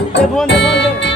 বন্ধে বন্ধে ওই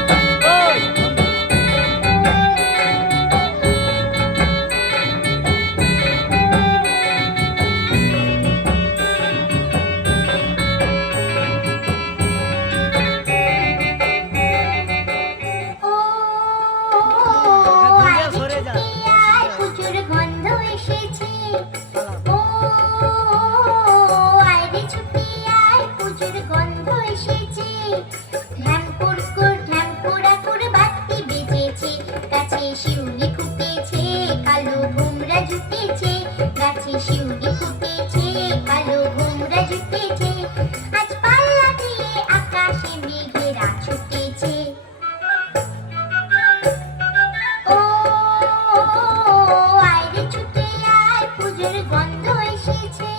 শিউলি ফুটেছে কালো ভোমরা জুটেছে গাছে শিউলি ফুটেছে কালো ভোমরা জুটেছে আজ পাল্লা দিয়ে আকাশে মেঘেরা ছুটেছে ও আয়রে ছুটে আয় পুজোর গন্ধ এসেছে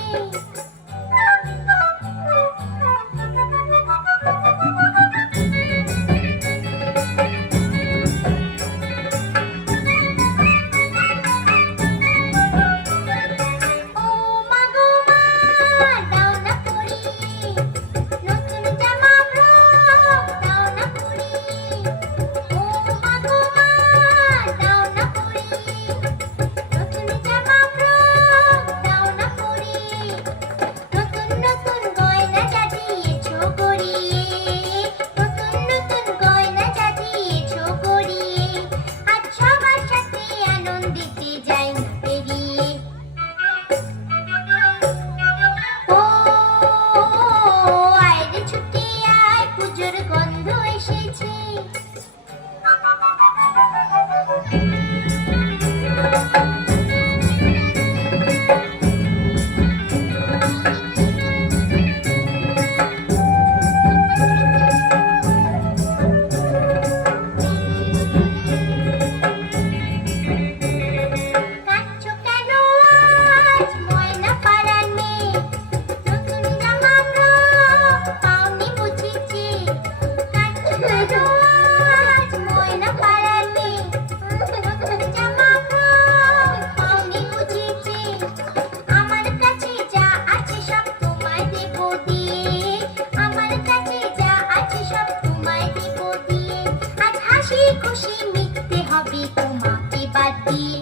খুশি মিটতে হবে তোমাকে বাদ দিয়ে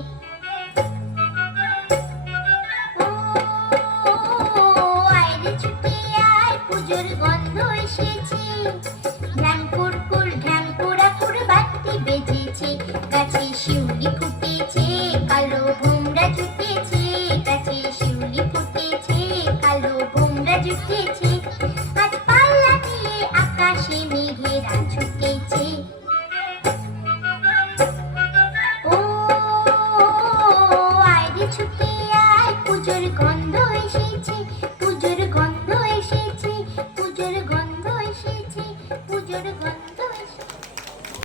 ও আয়রে ছুটে আয় পুজোর গন্ধ এসেছে ঢ্যাং কুরকুর ঢ্যাং কুড়াকুর বাতি বেজেছে গাছে শিউলি ফুটেছে কালো ভোমরা জুটেছে গাছে শিউলি ফুটেছে কালো ভোমরা জুটেছে আজ পাল্লা দিয়ে আকাশে মেঘেরা ছুটেছে ছুটে আয় পুজোর